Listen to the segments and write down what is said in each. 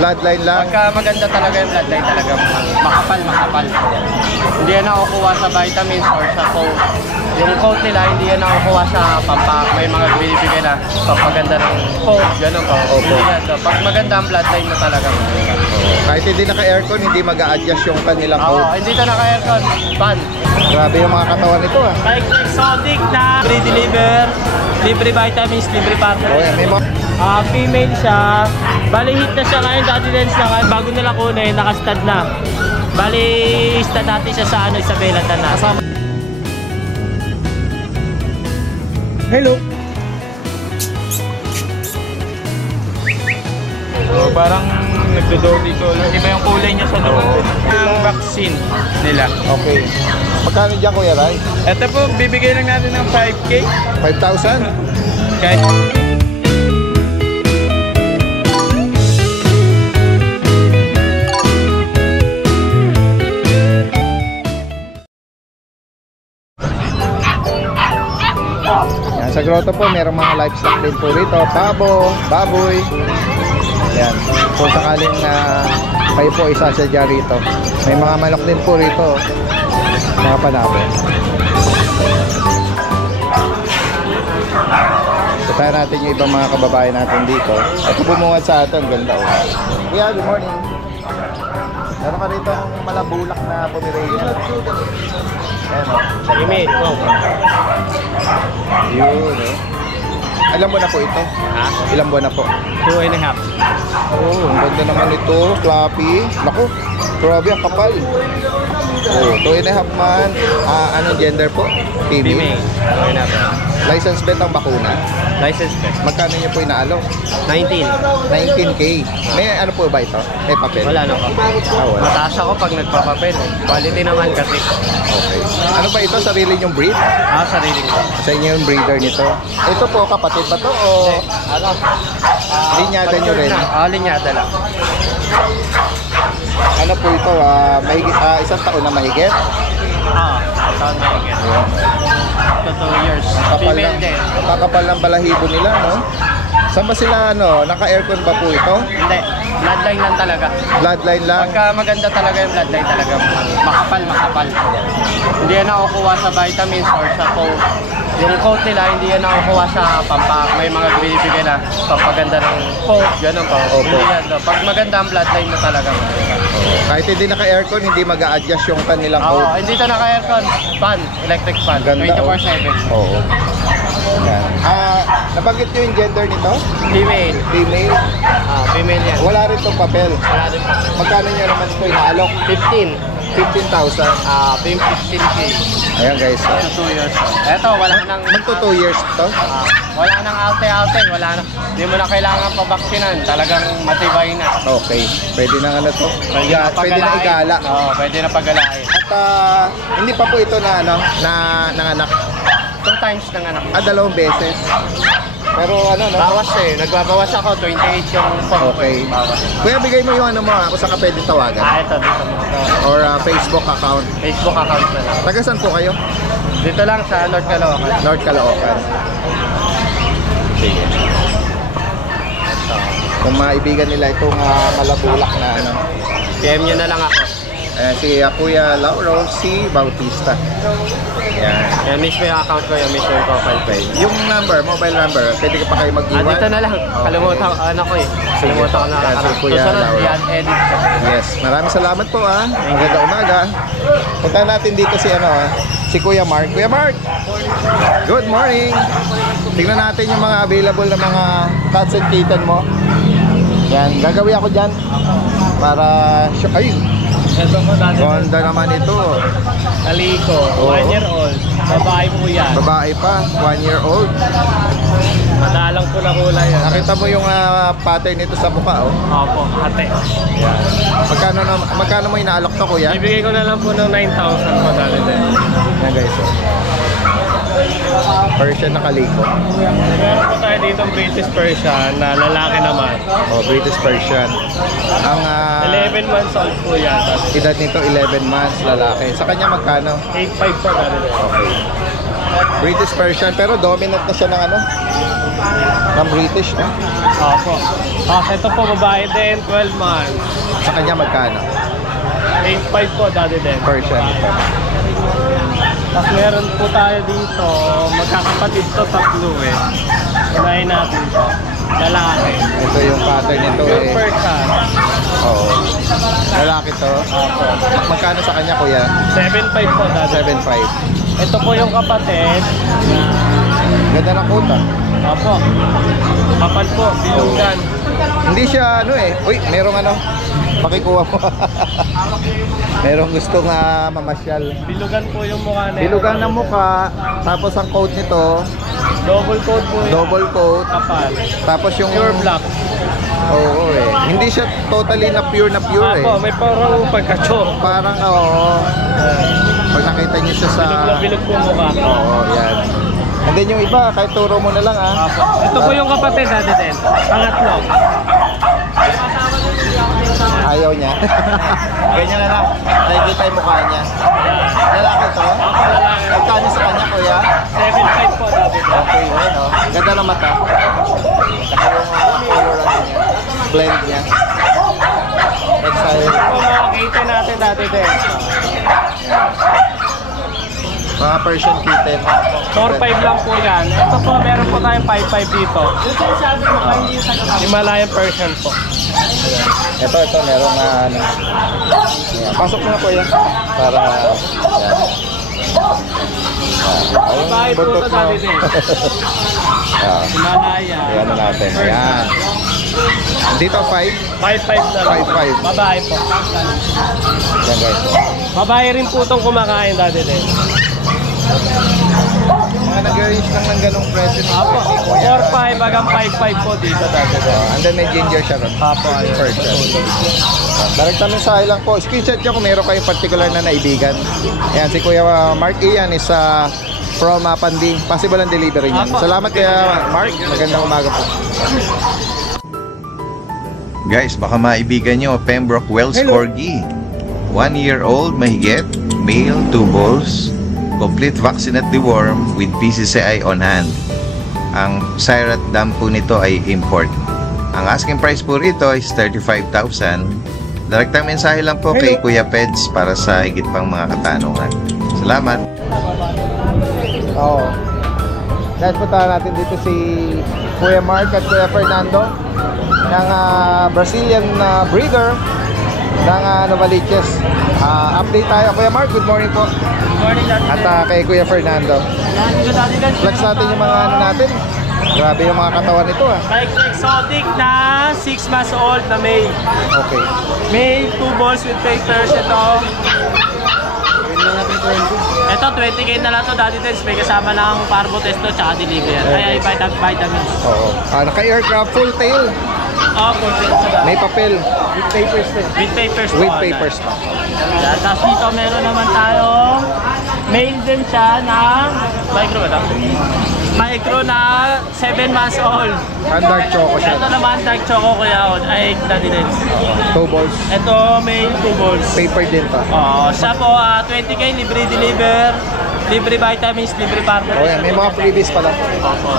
Bloodline lang. Pagka maganda talaga yung bloodline talaga, makapal. Hindi yan nakukuha sa vitamins or sa coat. Yung coat nila, hindi yan nakukuha sa pampak. May mga binibigay na pagpaganda ng coat, gano'n po. Opo. Pag maganda ang bloodline na talaga. Kahit hindi naka-aircon, hindi mag-a-adjust yung kanilang coat. Oo, hindi ito naka-aircon. Fan. Grabe yung mga katawan nito ah. Bike exotic na free deliver, libre vitamins, libre partner. Oh, yan, may mga... Female siya. Bali hit na siya ngayon, dati lens na ngayon. Bago nila kunin, naka-stud na. Bali stud natin siya sa Isabela na. Hello. So, parang nagdododi ko. Iba yung kulay niya sa loob. Ang vaccine nila. Okay. Magkano dyan, Kuya Ray? Ito po, bibigay lang natin ng 5K. 5,000? Kahit... Yan, sa grotto po, merong mga livestock din po rito. Pabo, baboy. Yan. Kung sakaling kayo po isasadya rito. May mga manok din po rito. Mga panabo. Puntahan natin yung ibang mga kababayan natin dito. Ito bumungad sa atin. Ganda o. Kuya, good morning. Meron ka rito ang malabulak na Pomeranian. Ayan o. Limit, oh. Yun o. Alam mo na po ito? Ha? Ilang buwan na po? 2.5. Oh, ang ganda naman ito. Fluffy. Naku, grabe ang kapal. Oh, 2.5 months. Anong gender po? Female. Female. License bet ang bakuna. License test. Magkano niyo po inaalok? 19. 19K. May ano po ba ito? May papel? Wala na pa. Wala. Mataas ako pag nagpapapel. Quality naman kasi. Okay. Ano ba ito? Sarili niyong breed? Sarili ko. Sa inyo yung breeder nito? Ito po, kapatid ba to o Ano? linyada niyo rin? Linyada lang. Ano po ito? Mahigit, isang taon na mahigit? Taon na higit. Ayan. To 2 years. Kapal Female ng, din. kakapal ng balahibo nila, no? Saan ba sila, ano? Naka-aircon ba po ito? Hindi. Bloodline lang talaga. Bloodline lang? Pagka maganda talaga yung bloodline talaga, makapal. Hindi yan nakukuha sa vitamins or sa coat. Yung coat nila, hindi yan nakukuha sa pampak. May mga binibigay na pagpaganda ng coat, gano'n po. Opo. Hindi yan. Pag maganda ang bloodline na talaga. Kahit hindi naka-aircon, hindi mag-a-adjust yung kanilang Oo, coat. hindi ito naka-aircon. Fan, electric fan, Ganda, 24/7. Oo. Yan. Nabanggit nyo yung gender nito? Female. Female? Female yan. Wala rin itong papel. Wala din po. Magkano nyo naman ito inaalok? 15. 15,000. 15K. Ayan guys. To 2 years. Eto, wala nang... Magto 2 years ito? wala nang alte-alte. Wala na. Hindi mo na kailangan pabaksinan. Talagang matibay na. Okay. Pwede na ano to? Pwede na Pagalain. igala. Oo, pwede na pagalain. At hindi pa po ito na ano, na nanganak. Sometimes nang anak. 2 beses. Pero ano no? Bawas nagbabawas ako, 28 yung phone. Okay. Bawas. Kuya, bigay mo yung ano mo, ako saan ka pwede tawagan? Ito dito mo. Or Facebook account. Facebook account na lang. Taga saan po kayo? Dito lang sa North Caloocan. North Caloocan. Sige. Kung maibigan nila itong malabulak na ano. PM nyo na lang ako. Si Kuya Lauro C. Bautista. Yan. Yan mismo yung account ko, yung mismo yung profile page. Yung number, mobile number, pwede ka pa kayo mag-iwan? Dito na lang. Kalimutan ko, ano ko eh. Kalimutan ko na Yan, si nakaraan. Kuya Susunod, Lauro. yan, edit ko. Yes, maraming salamat po Maganda umaga. Punta natin dito si si Kuya Mark. Kuya Mark! Good morning! Tingnan natin yung mga available na mga cats and kitten mo. Yan, gagawin ako dyan. Para, ay! Ito ko dati. Ganda naman ito. Kaliko, Oo. 1 year old. Babae po yan. Babae pa, 1 year old. Madalang po na kulay yan. Nakita mo yung pattern nito sa mukha, oh. Opo, ate. Yan. Magkano mo inaalok to, Kuya? Ibigay ko na lang po ng 9,000 po dali din. Yan guys, oh. Persian na kaliko. Meron po tayo dito British Persian na lalaki naman. Oh, British Persian. Ang 11 months old po yan. Tapos edad nito 11 months, lalaki. Sa kanya magkano? 8.5 po dali din. Okay. British Persian, pero dominant na siya ng ano? Ng British, no? Opo. Ito po, babae din, 12 months. Sa kanya magkano? 8.5 po, Daddy Dens. Persian ito. Tapos meron po tayo dito, magkakapatid to, tatlo eh. Unahin natin to. Lalaki. Ito yung pattern nito Pure eh. Persian. Oo. Lalaki to. Opo. Magkano sa kanya, kuya? 7.5 po, Daddy. 7.5. Ito po yung kapatid. Ganda ng kuta. Opo. Kapal po, bilunggan. Hindi siya ano eh. Uy, merong ano. Pakikuha mo. Merong gustong mamasyal. Bilugan po yung mukha na. Bilugan ng mukha. Tapos ang coat nito, Double coat po yan. double coat. Kapal. Tapos yung Pure black. Oo eh. Hindi siya totally na pure eh. Opo, may parang pagka-chok. Parang oo. Pag nakita niyo siya sa Bilog po mukha. oo, yan. And then yung iba, kahit turo mo na lang Opo. Ito po yung kapatid natin din. Pangatlo. Ayaw niya. Ganyan na lang. Nakikita yung mukha niya. Lalaki to? Opo, lalaki. Magkano sa kanya, kuya? 7.5 po natin. Okay, yun o. Ganda ng mata. Saka yung color ano niya. Blend niya. Exile. Ito po makakita natin dati din. Mga Persian kitten. 4.5 lang po yan. Ito po, meron po tayong 5.5 dito. Himalayan Persian po. Ito, merong ano. Ayan. Pasok mo na po yan. Para, yan. Babae po ito dati din. Ayan. Himalaya. Ayan na natin. Ayan. Dito 5. 5.5 na lang. 5.5. Babae po. Yan guys. Babae rin po itong kumakain dati din. Mga nag-range lang ng ganong presyo ni Apo, Kuya. 4.5 hanggang 5.5 po dito dati din. And then may ginger siya ron. Apo, ayun. Persian. Direct kami sa lang po. Screenshot nyo kung meron kayong particular na naibigan. Ayan, si Kuya Mark Ian is from Pandi. Possible ang delivery niya. Apo. Salamat Kuya Mark. Magandang umaga po. Guys, baka maibigan nyo Pembroke Wells Corgi. 1 year old, mahigit, male, 2 balls, complete vaccine at deworm with PCCI on hand. Ang Syrat dam po nito ay import. Ang asking price po rito is 35,000. Direktang mensahe lang po kay Kuya Peds para sa higit pang mga katanungan. Salamat! Oo. Guys, punta natin dito si Kuya Mark at Kuya Fernando ng Brazilian breeder ng Novaliches. Update tayo. Kuya Mark, good morning po. Good morning dati din. At kay Kuya Fernando. Dito dati din. Flex natin yung mga ano natin. Grabe yung mga katawan nito Bike exotic na 6 months old na male. Okay. Male, 2 balls with papers. Ito 20k na lang to dati din. May kasama ng parvo testo tsaka deliver. Kaya vitamins. Oo. Naka-aircraft full tail. Full tail sa dati. May papel. With papers din. With papers. With po, papers pa. Yan. Tapos dito meron naman tayo male din siya na micro na 7 months old. Ang dark choco siya. Ito naman dark choco kuya ay dati din. 2 balls. Ito male 2 balls. Paper din pa. Siya po 20k libre deliver, libre vitamins, libre parvo. Oh, yan. May mga freebies pala. Opo.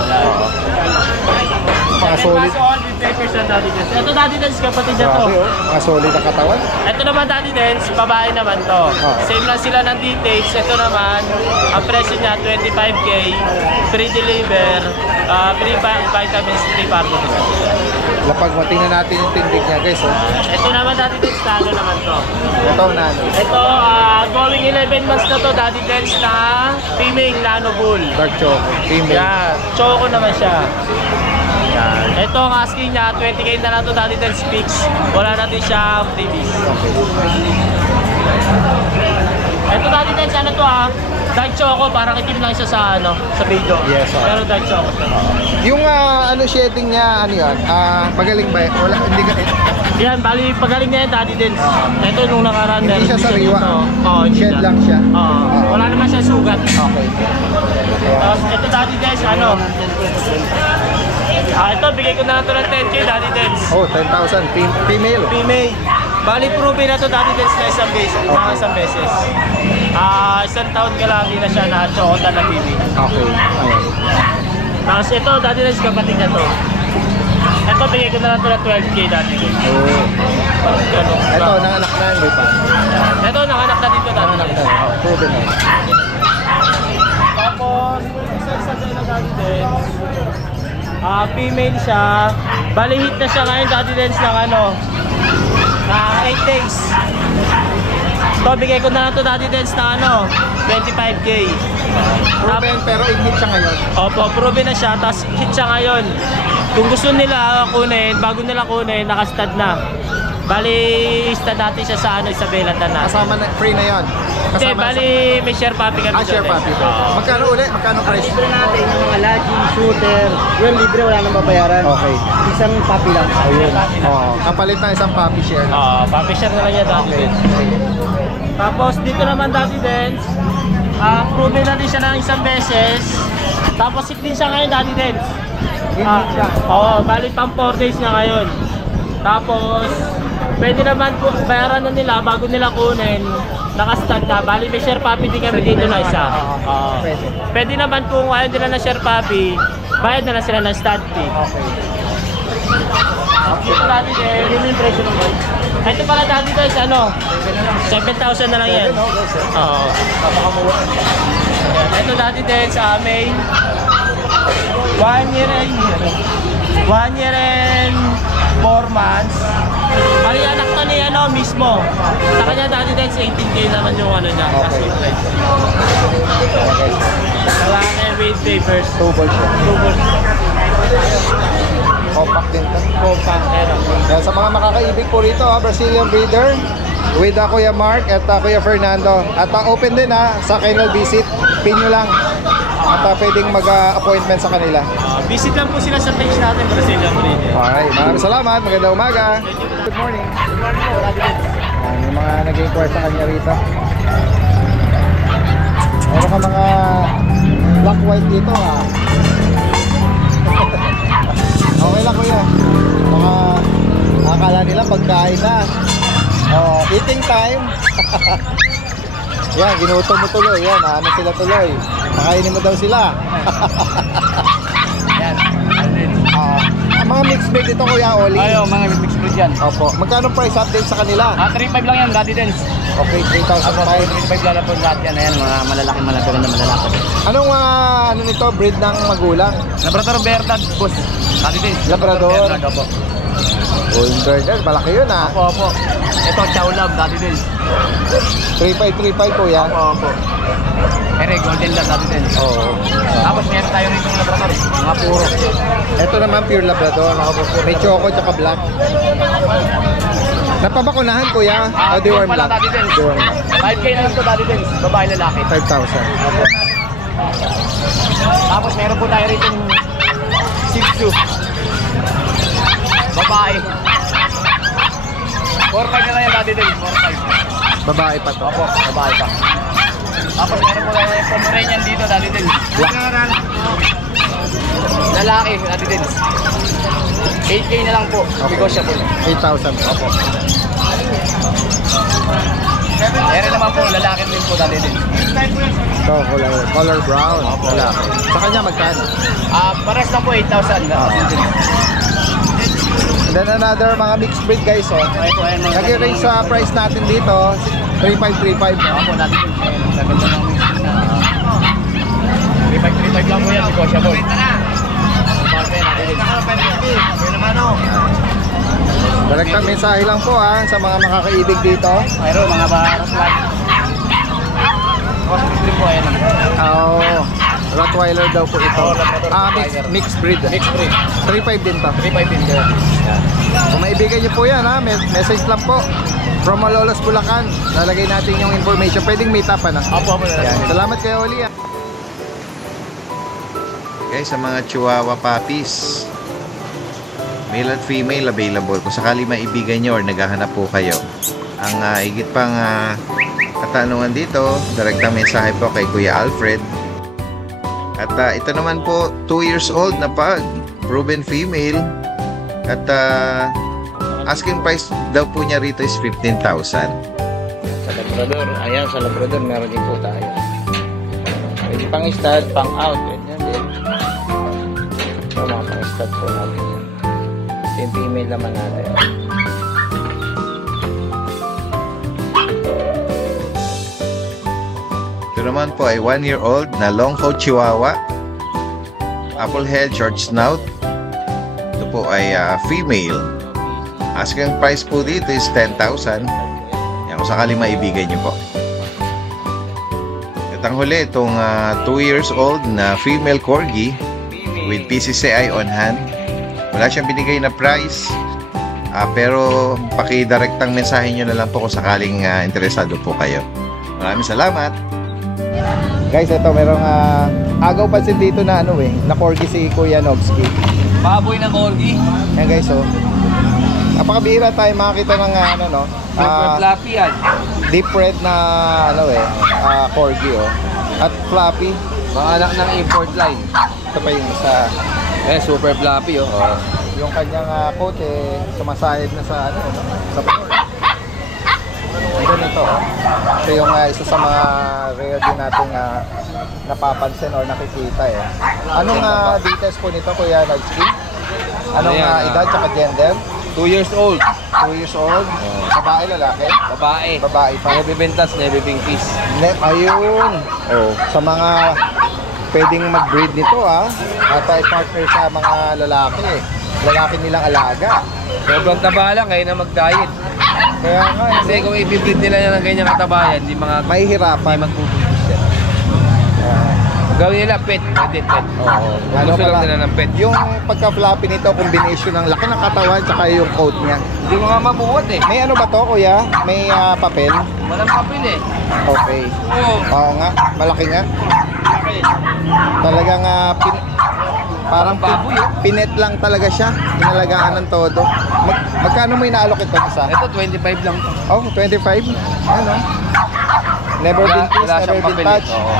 Mga solid. With papers na dati din. Ito dati din kapatid niya to. Grabe, oh. Mga solid na katawan. Ito naman dati din, babae naman to. Same lang sila ng details. Ito naman, ang presyo niya 25k, free deliver, free vitamins, free parvo. Lapag matingnan natin yung tindig niya guys. Oh. Ito naman dati din, stalo naman to. Ito nano. Ito, going 11 months na to, dati din na female nano bull. Dark choco. Female. Yan, choco naman siya. Yan. Ito ang asking niya, 20k na lang to dati din speaks. Wala natin siya freebies. Ito dati din ano to dark choco, parang itim lang siya sa sa video. Yes, Pero dark choco siya. Yung shedding niya, ano yun? Magaling ba? Wala, hindi ka... Yan, bali pagaling na yan dati din. Ito nung nakaraan. Hindi siya sariwa. Hindi Shed siya. lang siya. Wala naman siya sugat. Okay. Tapos ito dati din, ito, bigay ko na lang ito ng 10k dati din. Oh, 10,000. Female. Female. Bali, proven na ito dati din sa isang beses. Isang taon ka lang, hindi na siya na-chokota na baby. Okay. Ayan. Tapos ito, dati rin sa kapatid na to. Ito, bigay ko na lang ito na 12K dati rin. Oo. Ito, nanganak na, hindi pa. Ito, nanganak na dito dati Nanganak rin. na. Proven na. Tapos, isa din na dati din. Female siya. Bali, hit na siya ngayon dati din ng ano, 8 days. Ito, bigay ko na lang ito dati din na ano, 25K. Proven, pero in-hit siya ngayon. Opo, proven na siya, tapos hit siya ngayon. Kung gusto nila kunin, bago nila kunin, nakastad na. Bali, stud natin siya sa ano, Isabela na. Kasama na, free na yan. Hindi, bali, may share puppy kami doon. Share puppy doon. Oo. Magkano ulit? Magkano price? Libre natin yung mga lodging, shooter. Yung libre, wala nang babayaran. Okay. Isang puppy lang. Ayun. Oo. Kapalit ng isang puppy share. Oo, puppy share na lang yan dati din. Tapos dito naman dati din, proven natin siya ng isang beses. Tapos hit din siya ngayon dati din. Oo, bali pang 4 days na ngayon. Tapos, pwede naman po, bayaran na nila bago nila kunin, nakastad na. Bali may share puppy din kami dito na isa. Oo. Pwede naman kung ayaw nila na share puppy, bayad na lang sila ng stud fee. Dito dati din, yun yung presyo naman. Ito pala dati guys, ano, 7,000 na lang yan. Oo. Ito dati din sa amin, 1 year and 4 months. Ang anak to ni ano mismo. Sa kanya dati din 18K naman yung ano niya. Okay. Lalaki with papers. Tubol siya. Tubos. Compact din to. Compact. Yan, sa mga makakaibig po rito, Brazilian breeder with Kuya Mark at Kuya Fernando. At open din sa kennel visit. Pin nyo lang. At pwedeng mag-appointment sa kanila. Visit lang po sila sa page natin, Brazilian Breeder. Alright, maraming salamat. Magandang umaga. Good morning. Yan, yung mga nag-inquire sa kanya rito. Meron ka mga black white dito Okay lang kuya. Mga akala nila pagkain na. Eating time. Yan, ginutom mo tuloy. Yan, ano sila tuloy. Pakainin mo daw sila. Yan. Ang mga mixed breed dito kuya Oli. Ayo, mga mixed breed yan. Opo. Magkano price update sa kanila? 3.5 lang yan, dati din. Okay, 3,005. 3.5 lang na po lahat yan. Ayan, mga malalaki na malalaki. Anong ano nito, breed ng magulang? Labrador Bernard, boss. Dati din. Labrador. Bernard, opo. Golden, malaki yun Opo. Ito, Chow Love, dati din. 3535 kuya. Opo. Ere, Golden Love, dati din. Oo. Tapos meron tayo rito ng Labrador. Mga puro. Ito naman pure Labrador. May choco tsaka black. Napabakunahan kuya? O deworm pala, lang? dati din. Deworm lang. 5K na lang ito, dati din. Babae lalaki. 5,000. Opo. Tapos meron po tayo rito Shih Tzu. Babae. 4.5 na lang yan dati din. 4.5. Babae pa to. Opo, babae pa. Tapos meron po tayo yung Pomeranian dito dati din. Lalaki dati din. 8K na lang po. Negotiable. 8,000. Opo. Meron naman po, lalaki din po dati din. Ito, color brown. Lalaki. Sa kanya magkano? Pares lang po 8,000. And then another mga mixed breed guys. Nag-range sa price natin dito, 3535. Opo, dati din. Gaganda ng mixed na. 3535 lang po yan, negotiable. Direktang mensahe lang po sa mga makakaibig dito. Mayroon mga Rottweiler. Rottweiler po ayan. Rottweiler daw po ito. Rottweiler. Mixed breed. Mixed breed. 3.5 din to. 3.5 din din. Kung maibigan niyo po yan message lang po. From Malolos, Bulacan. Lalagay natin yung information. Pwedeng meet up Opo, Yan. Salamat kayo Oli. Guys, sa mga Chihuahua puppies, male at female available. Kung sakali maibigan nyo or naghahanap po kayo. Ang higit pang katanungan dito, direktang mensahe po kay Kuya Alfred. At ito naman po, 2 years old na pag, proven female. At asking price daw po niya rito is 15,000. Sa Labrador, ayan sa Labrador meron din po tayo. Pwede pang stud, pang out. Ganyan din. stud po natin. Yung female naman natin. Ito naman po ay 1-year-old na long coat chihuahua. Apple head, short snout. Ito po ay female. Asking price po dito is 10,000. Yan, kung sakali maibigay niyo po. At ang huli, itong 2 years old na female corgi with PCCI on hand. Wala siyang binigay na price. Pero paki-directang mensahe nyo na lang po kung sakaling interesado po kayo. Maraming salamat. Guys, ito merong agaw pansin dito na na corgi si Kuya Nobski. Baboy na corgi. Yan guys, oh. Napakabihira tayo makakita ng Super fluffy yan. deep red na corgi, oh. At fluffy. Mga anak ng import line. Ito pa yung isa. Super fluffy oh. Yung kanyang coat sumasayad na sa sa floor. Ganun ito, oh. Ito yung isa sa mga rare din natin napapansin or nakikita eh. Anong details po nito, Kuya Nobski? Anong edad at gender? 2 years old. 2 years old. Babae, lalaki? Babae. Babae pa. Nebibentas, nebibingkis. Ayun. Oh, sa mga pwedeng mag-breed nito at i-partner sa mga lalaki. Lalaki nilang alaga. Sobrang taba lang ngayon na mag-diet. Kaya nga, Kasi kung i-breed nila yan ng ganyang katabayan, di mga may hirapan. magpupulpus yan. Gawin nila pet, pwede pet. Oo. Gusto lang nila ng pet. Yung pagka-floppy nito, combination ng laki ng katawan tsaka yung coat niya. Hindi mo nga mabuhat eh. May ano ba to, Kuya? May papel? Walang papel eh. Okay. Oo. Oo nga, malaki nga. Talagang parang baboy, pinet lang talaga siya. Inalagaan ng todo. Magkano mo inaalok itong isa? Ito 25 lang to. Oh, 25? Ano? Never been kissed, Wala never siyang been papel. touched. Oo.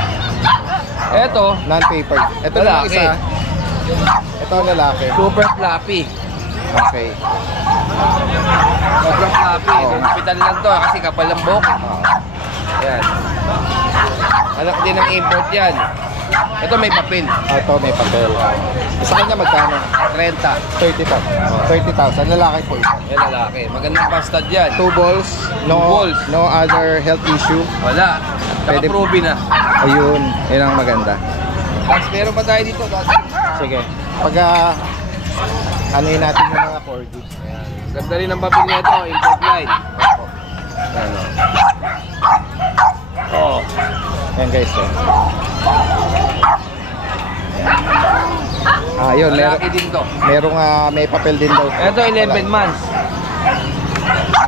Ito, Non-paper. Ito lang lalaki. isa. Ito ang lalaki. super fluffy. Okay. Sobrang fluffy. Oo. Hospital lang to kasi kapal ng buhok. Yan. Anak din ng import yan. Ito may papel. Ito may papel. Sa kanya magkano? 30. 30,000. Lalaki po ito. Yan lalaki. Magandang bastard yan. 2 balls. No, Two balls. no other health issue. Wala. Pwede- Naka-probe na. Ayun. Yun ang maganda. Tapos meron pa tayo dito. Sige. Pag anuin natin yung mga corgi. Ayan. Ganda rin ang papel niya ito. Import line. Ayan o. Oh. Yan guys. Yun. Lalaki din to. Merong may papel din daw. Ito 11 months.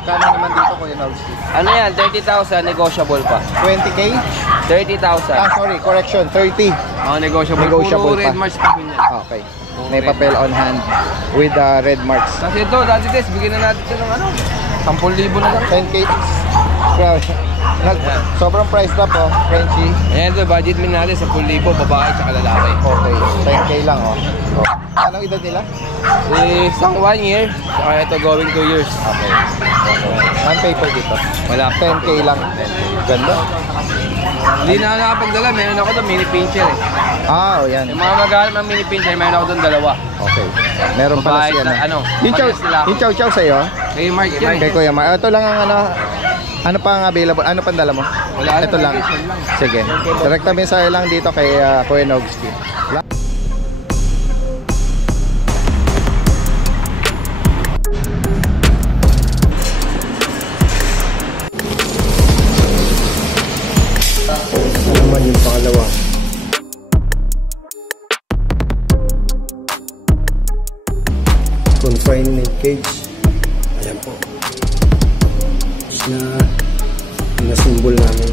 Kano naman dito, Kuya Nobski? Ano yan? 30,000. Negotiable pa. 20K? 30,000. Sorry. Correction. 30. Oh, negotiable. Negotiable Puro pa. red marks papel niya. Okay. May papel on hand with red marks. Kasi ito, dati guys, bigyan na natin siya ng 10,000 na lang. 10K. Grabe. Sobrang price drop, oh. Frenchy. Ayan ito, budget min natin 10,000, babae at lalaki. Okay. 10K lang, oh. Anong edad nila? Isang 1 year, saka ito going 2 years. Okay. Non-paper dito. Wala 10K lang. Ganda. Hindi na ako nakapagdala, meron ako doon mini pincher eh. Oh, yan. Yung mga magalang ng mini pincher, meron ako doon 2. Okay. Meron pala Babae siya na, na. ano, Yung chow sa'yo? Kay Mark, yan. Kay Kuya Mar. Ito lang ang ano pa ang available? Ano pang dala mo? Wala Ito lang. yan lang. Sige. Direct mensahe lang dito kay Kuya Nobski. Naman yung pangalawa. Confinement cage. Ayan po. Na symbol namin.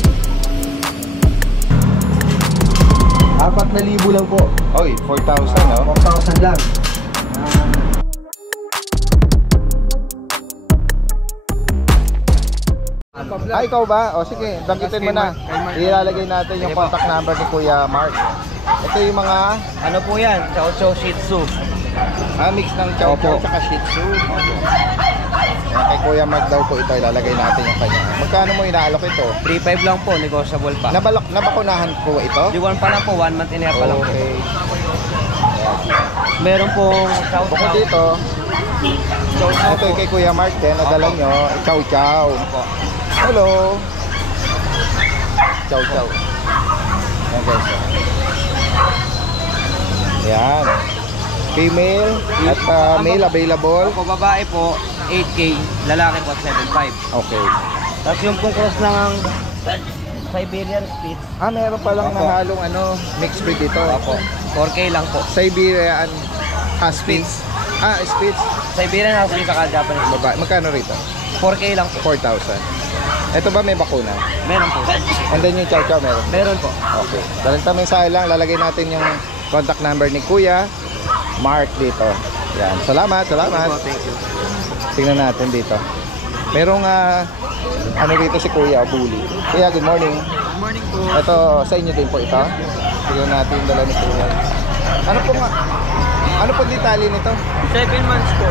4,000 lang po. Oy, 4,000, oh. 4,000 lang. Ikaw ba? O sige, banggitin mo na. Ilalagay natin yung contact number ni Kuya Mark. Ito yung mga Ano po yan? Chow Chow Shih Tzu. mix ng Chow Chow at Shih Tzu. Yan, kay Kuya Mark daw po ito, ilalagay natin yung kanya. Magkano mo inaalok ito? 3.5 lang po, negotiable pa. Nabakunahan po ito? Di 1 pa lang po, 1 month and a half pa lang po. Okay. Meron pong Bukod dito, ito yung kay Kuya Mark din, nadala nyo, Chow Chow. Hello. Chow Chow. Yan guys. Yan. Female at male available. Ako, babae po, 8K, lalaki po, 7.5. Okay. Tapos yung pong cross ng Siberian Spitz, Meron palang Opo. nahalong mixed breed dito. Opo, 4K lang po. Siberian Spitz. Spitz. Siberian Husky saka Japanese Bull. Babae. Magkano rito? 4K lang po. 4,000. Ito ba may bakuna? Meron po. And then yung Chow Chow meron? Meron po. Okay. Dahil tamang sa lang, lalagay natin yung contact number ni Kuya Mark dito. Yan. Salamat. Thank you. Tingnan natin dito. Merong ano dito si Kuya, Bully. Kuya, good morning. Good morning po. Ito, sa inyo din po ito. Tingnan natin yung dala ni Kuya. Ano po detalye nito? 7 months po.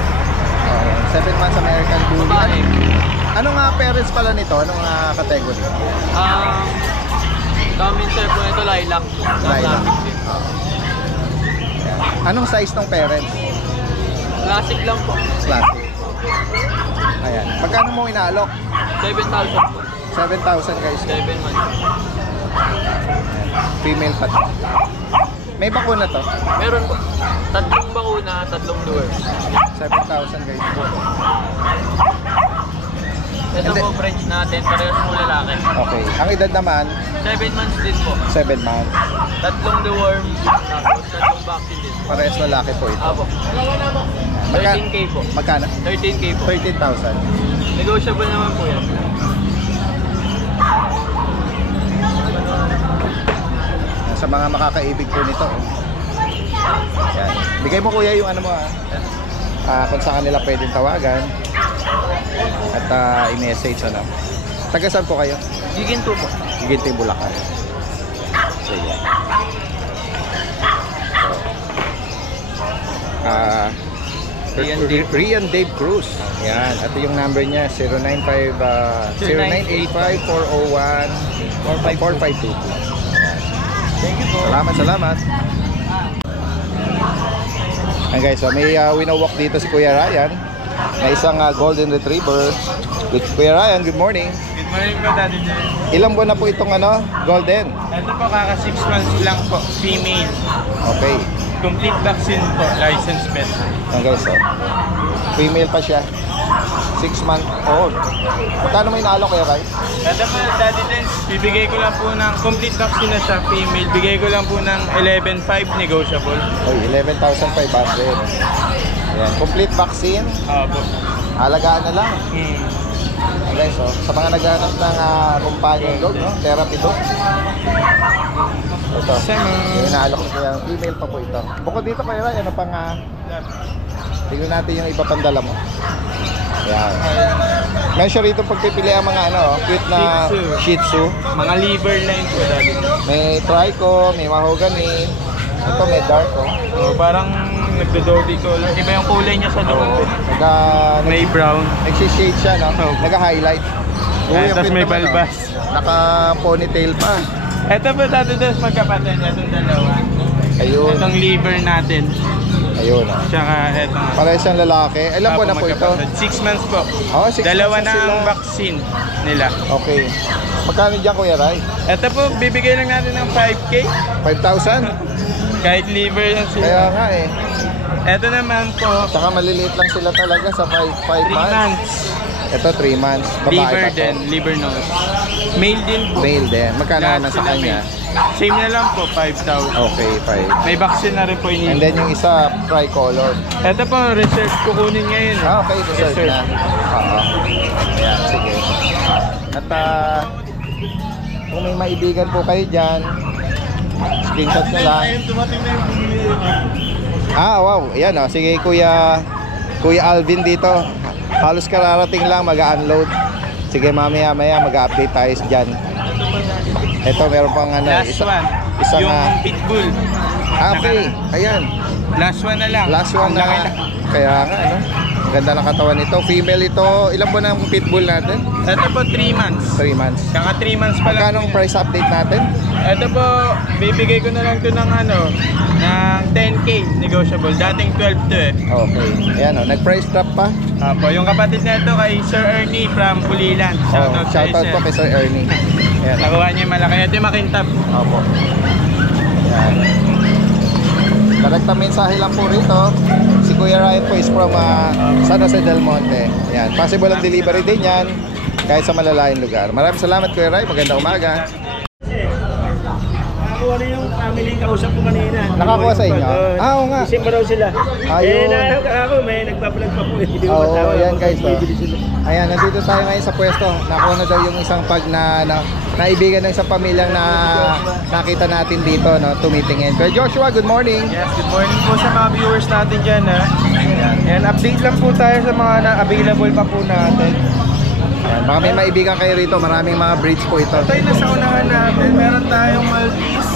7 months American Bully. Babae. Anong parents pala nito? Anong category? Dominant po ito, lilac. Lilac. Anong size ng parents? Classic lang po. Classic. Ayan. Magkano mo inaalok? 7,000 po. 7,000 guys. 7 months. Female pa to. May bakuna to. Meron po. 3 bakuna, 3 lure. 7,000 guys. Ito And then- po French natin, parehas po lalaki. Okay. Ang edad naman, 7 months din po. 7 months. 3 deworm, tapos 3 vaccine din. Parehas lalaki po ito. Apo. Magka- 13K po. Magkano? 13K po. 13,000. Negotiable naman po yan. Sa mga makakaibig po nito. Yan. Bigay mo kuya yung ano mo kung saan kanila pwedeng tawagan. At i-message ano. Taga saan po kayo? Giginto po. Giginting Bulacan. So yan. Rian Dave Cruz. Yan. At yung number niya 0985-401-4522. Thank you po. Salamat. Ayan guys, so may winowalk dito si Kuya Ryan na isang golden retriever. Kuya Ryan, good morning. Good morning po, Daddy Jen. Ilang buwan na po itong golden? Ito po, kaka 6 months lang po, female. Okay. Complete vaccine po, license pet. Ayan guys, so female pa siya. 6 month old. Magkano may naalok Kuya Ryan? Ito po, Daddy Jen, bibigay ko lang po ng complete vaccine na siya, female. Bigay ko lang po ng 11,500 negotiable. Oy, 11,500. Ayan, complete vaccine. Opo. Alagaan na lang. Okay, so sa mga naghahanap ng companion dog, no? Therapy dog. Ito. Yung inaalok ko yung female pa po ito. Bukod dito Kuya Ryan, ano pang tignan natin yung iba pang dala mo. Yan. Meron siya rito pagpipili ang mga cute na Shih Tzu. Mga liver line po, Daddy. May trico, may mahogany. Ito may dark So, parang nagdo-doggy color. Iba yung kulay niya sa loob. May May brown. nag-shade siya, no? Nag-highlight. Tapos may balbas. Naka-ponytail pa. Ito po, Daddy Jen, magkapatid. Itong dalawa. Ayun. Itong liver natin. Ayun, Tsaka itong... Parehas siyang lalaki. Ilan po na po ito? 6 months po. Oh, 6 Dalawa months na sila. ang vaccine nila. Okay. Magkano dyan Kuya Ray? Ito po, bibigay lang natin ng 5K. 5,000? Kahit liver yan Kaya sila. nga eh. Ito naman po, Tsaka maliliit lang sila talaga sa 5 3 months. months. Ito 3 months. Babae Liver pa to. din, liver nose. Male din po. Male din. Magkano Lahat naman sa sila kanya? male. Same na lang po, 5,000. Okay, 5. May vaccine na rin po And ini. then yung isa, tricolor. Ito po, research kukunin ngayon. Okay, dessert Dessert. na. Oo. Ayan, sige. At kung may maibigan po kayo dyan, screenshot nyo lang. Wow. Ayan o. Sige, Kuya Alvin dito. Halos kararating lang, mag-unload. Sige, mamaya mag-update tayo dyan. Ito, meron pang Last one, isang, yung pitbull. okay. Ayan. Last one na lang. Last one Ang laki na. Kaya nga, ano? Ganda ng katawan nito. Female ito. Ilan po ng pitbull natin? Ito po 3 months. 3 months. Kaka 3 months pa lang. Magkano ang price update natin? Ito po, bibigay ko na lang to ng ng 10K negotiable. Dating 12 to eh. Okay. Ayan o, nag-price drop pa. Apo, yung kapatid na ito kay Sir Ernie from Pulilan. Shoutout kay Shoutout Sir. po kay Sir Ernie. Ayan. Nakuha niya yung malaki. Ito yung makintab. Opo. Ayan. Direkta mensahe lang po rito. Si Kuya Ryan po is from San Jose del Monte. Ayan. Possible ang delivery din yan kahit sa malalayong lugar. Maraming salamat Kuya Ryan. Magandang umaga. Nakakuha na yung family kausap ko kanina. Nakakuha sa inyo? Oo nga. December daw sila. Ayun. Nahanap ako, may nagpa-vlog pa po. Hindi ko Oo, matawag. ayan guys. Bibili sila. Ayan, nandito tayo ngayon sa pwesto. Nakuha na daw yung isang pag na naibigan ng isang pamilyang na nakita natin dito, no, tumitingin. Kuya Joshua, good morning. Yes, good morning po sa mga viewers natin dyan. Yan, update lang po tayo sa mga available pa po natin. Ayan, baka may maibigan kayo rito. Maraming mga breeds po ito. Ito yung nasa unahan natin. Meron tayong Maltese.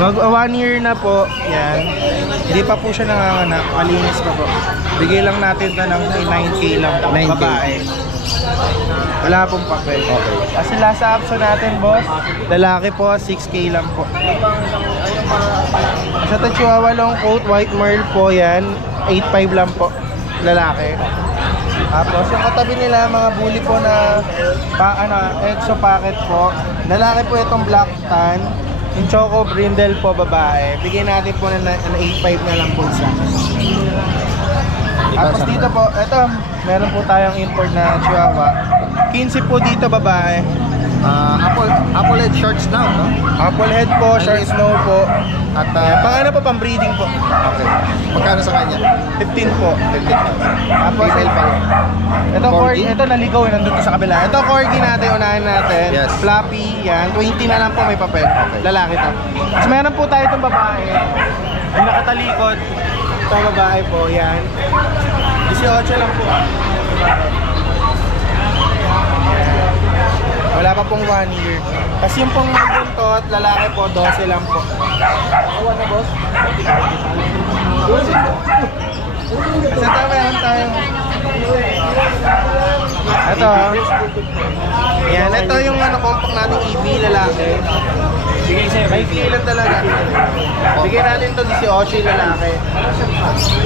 Mag 1 year na po. Yan. Hindi pa po siya nanganganak. Malinis pa po. Bigay lang natin ito ng 9K lang po. 9K. Babae. Wala pong papel. Okay. Kasi last option natin, boss. Lalaki po, 6K lang po. Sa Chihuahua long coat, white merle po yan. 8.5 lang po. Lalaki. Tapos yung katabi nila, mga bully po na exo packet po. Lalaki po itong black tan. Yung choco brindle po, babae. Bigyan natin po na 8.5 na lang po isa. Tapos dito po, ito, meron po tayong import na Chihuahua. 15 po dito, babae. Apple head short snout, no? Apple head po, short snow po. At Pang ano po, pang breeding po. okay. Magkano sa kanya? 15 po. 15,000. Tapos Female pa yun. ito Corgi? corgi, ito naligaw nandun po sa kabila. Ito corgi natin, unahin natin. Yes. Fluffy, yan. 20 na lang po may papel. Okay. Lalaki to. Tapos meron po tayo itong babae. Yung nakatalikod. Ito babae po, yan. 18 lang po. Wala pa pong 1 year. Kasi yung pong buntot, lalaki po, 12 lang po. Awa na, boss. Kasi ito meron tayong ito. Yan, ito yung compact nating EV, lalaki. Bigay sa'yo, may lang talaga. Bigyan natin ito 18 lalaki.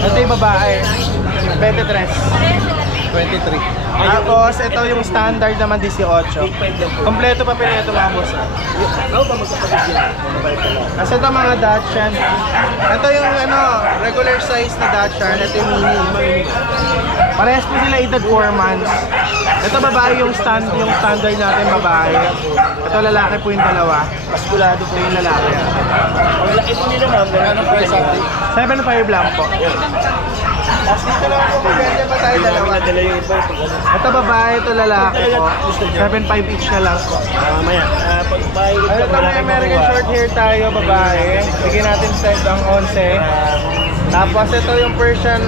Ito yung babae, 23. 23. Tapos, ito yung standard naman 18. Kompleto pa pala ito mga boss. Kasi ito mga Dachshund. Ito yung regular size na Dachshund. Ito yung mini. Parehas po sila edad 4 months. Ito babae yung standard natin babae. Ito lalaki po yung dalawa. Paskulado po yung lalaki. Ang laki po nila ma'am. Anong price update? 7.5 lang po. Tapos dito lang po, maganda pa tayo dalawa. Dala yung iba. Ito babae, ito lalaki po. 7.5 each na lang po. Mamaya. Pag bayad Ito may American short hair tayo, babae. Bigyan natin sa ang 11. Tapos ito yung Persian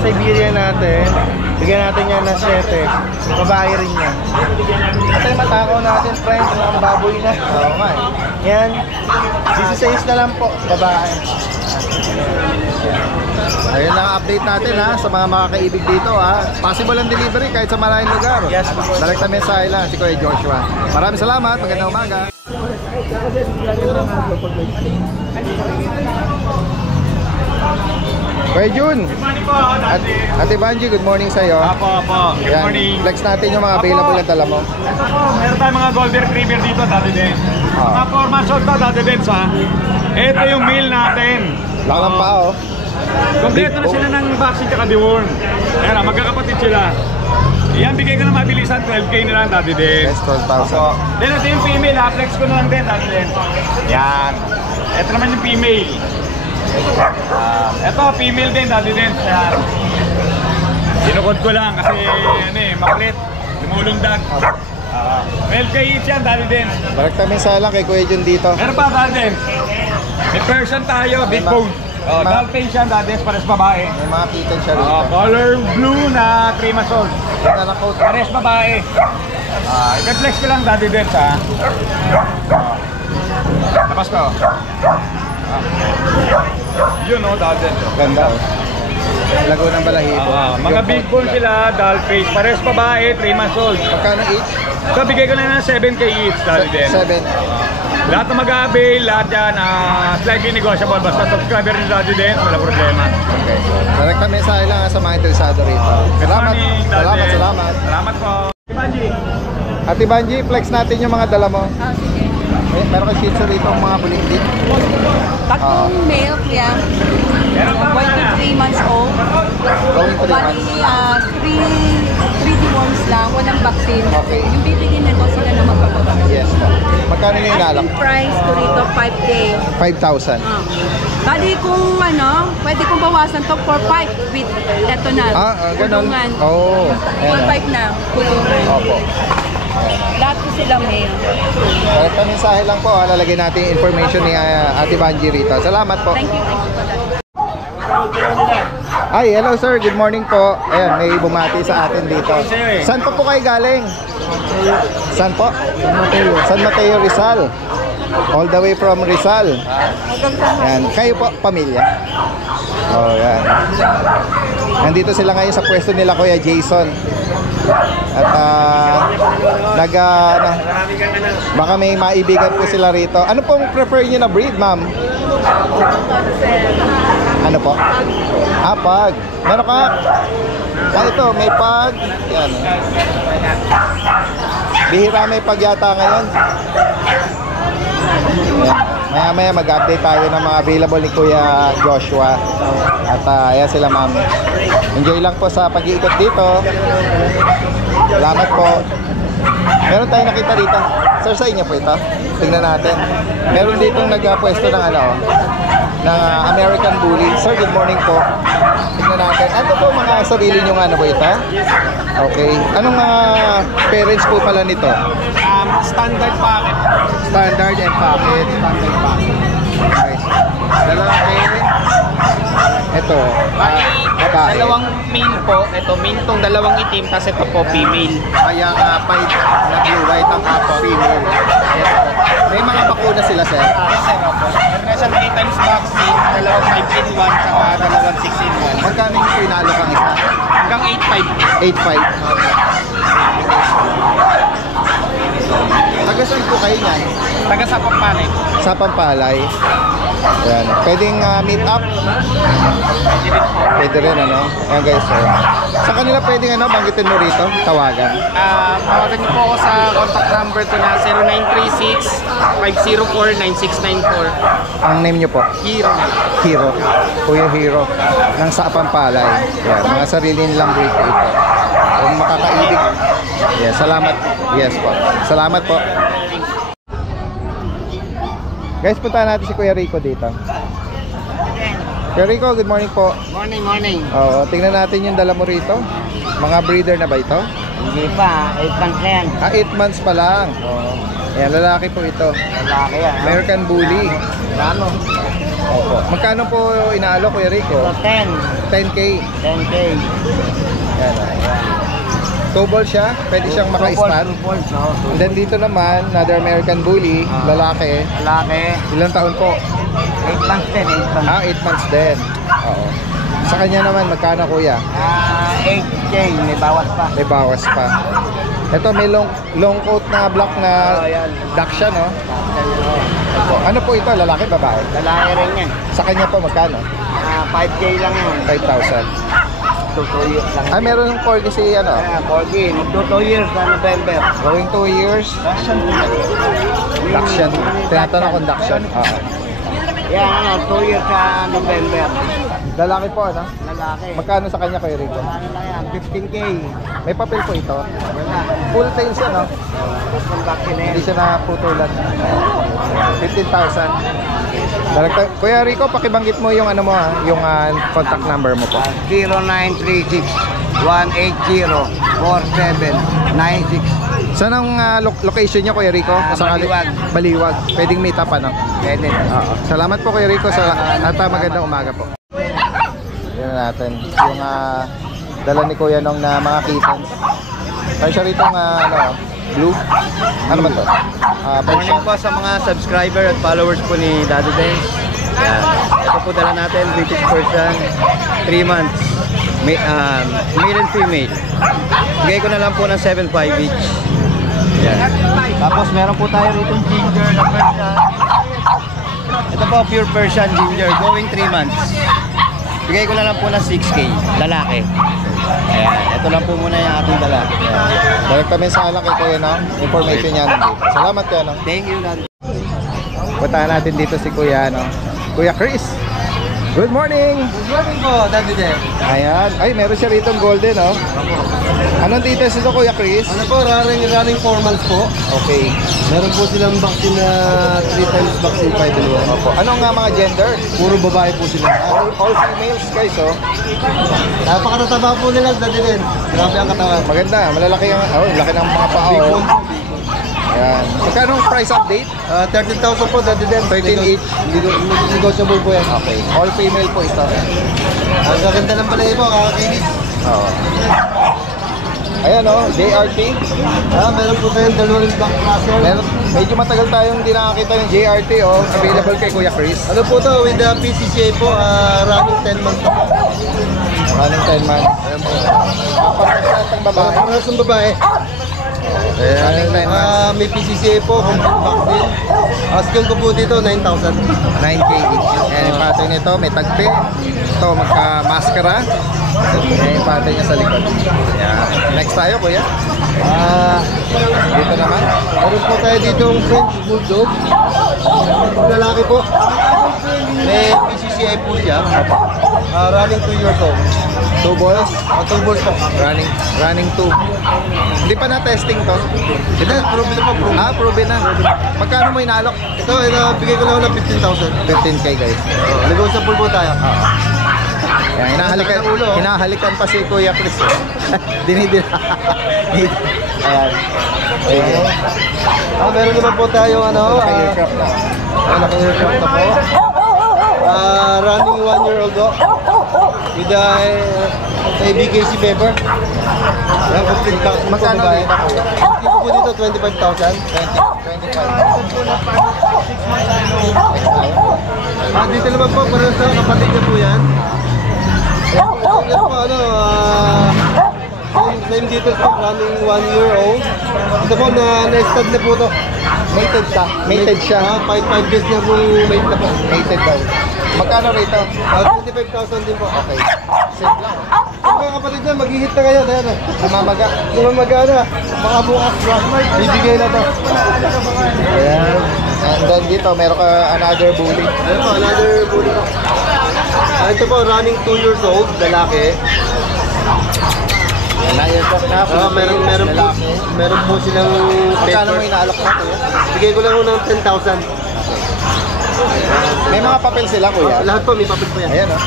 Siberian natin. Bigyan natin yan na 7. Babae rin yan. Ito yung matakaw natin, friends. Ang baboy na. Oo nga eh. Yan. 16 na lang po, babae. Ayun lang ang update natin ha sa mga makakaibig dito ha. Possible ang delivery kahit sa maraming lugar. Yes. Direkta mensahe lang si Kuya Joshua. Maraming salamat. Magandang umaga. Kuya Jun. Ate Banji, good morning sa iyo. Apo. Good Yan, morning. flex natin yung mga available na dala mo. Ito po, meron tayong mga Golden Retriever dito, Dati Den. Ah. Mga 4 months old to, Dati Den, ha? Ito yung meal natin. Lakang pa oh. Kompleto na sila ng vaccine tsaka deworm. Ayan, magkakapatid sila. Yan, bigay ko na mabilisan, 12K na lang, Dati Den. Yes, 12,000. Then ito yung female, ha? Flex ko na lang din, Dati Den. Yan. Ito naman yung female. Ito, female din, Dati Den. Yan. Sinukod ko lang kasi, makulit. Lumulundag. 12K each yan, Dati Den. Direkta mensahe lang kay Kuya Jun dito. Meron pa, Dati Den. May person tayo, big bone. Dalmatian, Dati Den, pares babae. May mga kitten siya rito. Color blue na 3 months old. Ganda na coat. Pares babae. I-flex ko lang, Dati Den, ha? Labas ko. Yun, Dati Den. Ganda oh. Laguna Balahibo. Mga Yung big coat bone nila. sila, doll face. Pares babae, 3 months old. Magkano each? So, bigay ko na ng 7K each, Daddy Den. 7. Lahat na mag-avail, lahat yan, slightly negotiable. Basta subscriber ni Daddy Den, wala problema. Okay. Direct mensahe lang sa mga interesado rito. Salamat. Good morning, Daddy Salamat, Den. salamat. Salamat po. Banji. Ate Banji, flex natin yung mga dala mo. Meron kang shih tzu rito ang mga buling-buling. Tatlong male, kuya. Going to 3 months old. Going 3 Bali, months. 3 deworms lang, walang vaccine. Okay. Yung bibigyan na to sila na magpapagawa. Yes po. Magkano yung inalak? Asking price ko rito, 5K. 5,000. Bali kung pwede kong bawasan to for 5 with eto na. Ganun. Kulungan. Oo. For 5 na, kulungan. Opo. Lahat ko sila male. Direct mensahe lang po. Lalagay natin yung information ni Ate Banji rito. Salamat po. Thank you for that. Ay, hello sir. Good morning po. Ayan, may bumati sa atin dito. Saan po kayo galing? Saan po? San Mateo, Rizal. All the way from Rizal. Yan. Kayo po, pamilya? Oh, yan. Nandito sila ngayon sa pwesto nila Kuya Jason. At baka may maibigan po sila rito. Ano pong prefer nyo na breed, ma'am? Ano po? Pag. Meron ka? Ito, may pag. Yan. Bihira may pag yata ngayon. Maya-maya mag-update tayo ng mga available ni Kuya Joshua. At ayan sila, ma'am. Enjoy lang po sa pag-iikot dito. Salamat po. Meron tayong nakita dito. Sir, sa inyo po ito. Tingnan natin. Meron ditong nagpwesto ng ng American Bully. Sir, good morning po. Tingnan natin. Ano po mga sarili nyo ano po ito? Okay. Anong parents po pala nito? Standard packet. Standard and pocket. Standard packet. Okay. Lalaki. Ito. Babae. Dalawang male po. Ito male tong dalawang itim, tapos ito po female. Kaya nga 5 na blue white ang female. Ito. May mga bakuna sila, sir. Yes, sir. Meron na siyang 3 times vaccine, dalawang 5 in 1, saka dalawang 6 in 1. Magkano yung pinalo kang isa? Hanggang 8.5. Taga-saan po kayo yan? 8.5. Taga sa Pampalay. Sa Pampalay. Ayan. Pwedeng meet up? Pwede rin, ano? Ayan guys, so. Sa kanila pwedeng banggitin mo rito? Tawagan. Tawagan niyo po ako sa contact number ko na 0936-504-9694. Ang name nyo po? Hero. Hero. Kuya Hero. Ng sa Pampalay. Ayan. Mga sarili nilang breed po ito. Kung makakaibig. Yes, salamat. Yes po. Salamat po. Guys, punta natin si Kuya Rico dito. Kuya Rico, good morning po. Morning. Oo, tingnan natin yung dala mo rito. Mga breeder na ba ito? Hindi pa, 8 months na yan. 8 months pa lang. Ayan, lalaki po ito. Lalaki yan. American Bully. Ano? Opo. Magkano po inaalo, Kuya Rico? 10. 10K. 10K. Yan. Two ball siya, pwede siyang maka-stand. And then dito naman, another American Bully, lalaki. Lalaki. Ilang taon po? 8 months din, 8 months. 8 months din. Oo. Sa kanya naman, magkano kuya? 8K, may bawas pa. May bawas pa. Ito, may long coat na black na Dachshund, no? Ano po ito? Lalaki, babae? Lalaki rin yan. Sa kanya po, magkano? 5K lang yan. 5,000. 2 years lang. Meron yung corgi si Corgi, magdo 2 years sa November. going 2 years. Dachshund. Tinatanong kung Dachshund. Yan, 2 years sa November. Lalaki po, ano? Lalaki. Magkano sa kanya kayo Rico? Ano lang yan, 15K. May papel po ito. Wala. Full tail siya, no? Kung vaccine Hindi siya naputulan. 15,000. Kuya Rico, pakibanggit mo yung yung contact number mo po. 0936-180-4796. Saan ang location niyo, Kuya Rico? Baliwag. Baliwag. Pwedeng meet up, ano? Pwede. Oo. Salamat po, Kuya Rico. At magandang umaga po. Yan natin. Yung dala ni Kuya nung na mga kittens. Kaya siya rito blue. Ano ba ito? Morning po sa mga subscriber at followers po ni Daddy Dance. Yan. Ito po dala natin, British Persian, 3 months. Male and female. Bigay ko na lang po ng 7.5 each. Yan. Tapos meron po tayo rito ginger na Persian. Ito po pure Persian ginger going 3 months. Bigay ko na lang po ng 6K, lalaki. Ayan, ito lang po muna yung ating dala. Direct kami sa alak kay Kuya, no? Information niya nandito. Salamat, Kuya, no? Thank you, Lord. Puntahan natin dito si Kuya, no? Kuya Chris. Good morning! Good morning po, Daddy Den. Ayan. Ay, meron siya rito golden, no? Anong details ito, Kuya Chris? Ano po, running 4 months po. Okay. Meron po silang vaccine na 3 times vaccine 5 in 1. Opo. Anong nga mga gender? Puro babae po sila. All females, guys, oh. Napakatataba po nila, Daddy Den. Grabe ang katawan. Maganda. Malalaki ang, laki ng mga paa, Big oh. bone. Ayan. Magkano ang price update? 13,000 po, Daddy Den. 13 each. Negotiable po yan. Okay. All female po ito. Ang gaganda ng balay po, kakakinis. Oo. Ayan, oh. JRT. Meron po tayong dalawang black crosser. Medyo matagal tayong hindi nakakita ng JRT, oh. Available kay Kuya Chris. Ano po to, with the PCCA po, running 10 months po. Running 10 months. Ayan po. Parang ng babae. Parang ng babae. Running 10 months. May PCCA po, complete vaccine. Asking ko po dito, 9,000. 9K each. Ayan yung pattern nito. May tagpi. Ito, magka-maskara. Ayan yung pattern niya sa likod. Ayan. Next tayo, Kuya. Dito naman. Meron po tayo dito yung French Bulldog. Lalaki po. May PCCA po siya. Running 2 years old. 2 balls. 2 balls po. Running 2. Hindi pa na-testing to. Ito, proven na po, proven. Proven na. Magkano mo inalok? Ito, bigay ko lang ng 15,000. 15K, guys. Negotiable po tayo. Ayan, hinahalikan pa si Kuya Chris. Dinidin. Ayan. Okay. Meron naman po tayo, Naka-aircraft na. naka-aircraft na po. Running 1 year old po. With the ABKC paper. Yan, complete box. Magkano babae. dito, Kuya? Dito po dito, 25,000. 25. Dito naman po, para sa kapatid niya po yan. Yan po, same details po, running 1 year old. Ito po, na-stud na po ito. Mated ka? Mated siya? 5 days na po mate na po. Mated daw. Magkano rito? 25,000 din po. Okay. Yung mga kapatid niya, mag-hit na kayo. Ayan, Lumamaga. Lumamaga na. Baka bukas, bibigay na to. Ayan. And then dito, meron ka another bully. Ano po, another bully po. Ito po, running 2 years old, lalaki. Na-aircraft na. Meron po silang Magkano mo paper. inaalok na, Kuya? Bigay ko lang ho ng 10,000. May mga papel sila, Kuya. Lahat po, may papel po yan. Ayan, oh.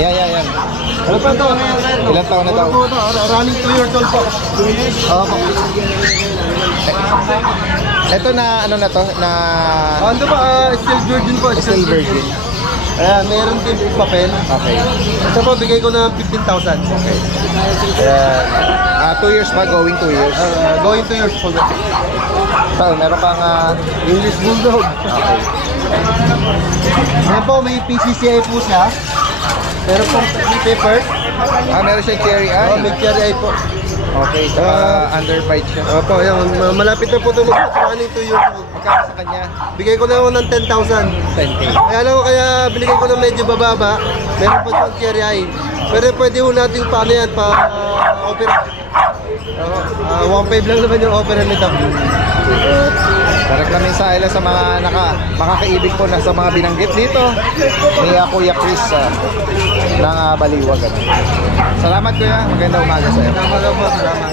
Ayan. Ano pa ito? Ilang taon na daw? Ano po ito? Running 2 years old po. Opo. Ito na, ano na to? Na Ano ba? Still virgin po. still virgin. Ayan, meron din papel. Okay. Ito po, bigay ko ng 15,000. Okay. 2 years ba? Going 2 years? Going 2 years old. So, meron kang English Bulldog. okay. Ayan po, may PCCI po siya. Meron pong paper. Meron siya cherry eye. May cherry eye po. Okay, saka underbite siya. Opo, yan. Malapit na po ito mag-running 2 years old. Magkano sa kanya? Bigay ko na ako ng 10,000. 10K. Kaya lang kaya binigay ko ng medyo bababa. Meron pa siyang cherry eye. Pero pwede ho natin paano yan, opera. 1.5 lang naman yung opera nito. Direct namin sa sa mga makakaibig po na sa mga binanggit dito ni Kuya Chris ng Baliwag. Salamat, Kuya. Magandang umaga sa iyo. Salamat.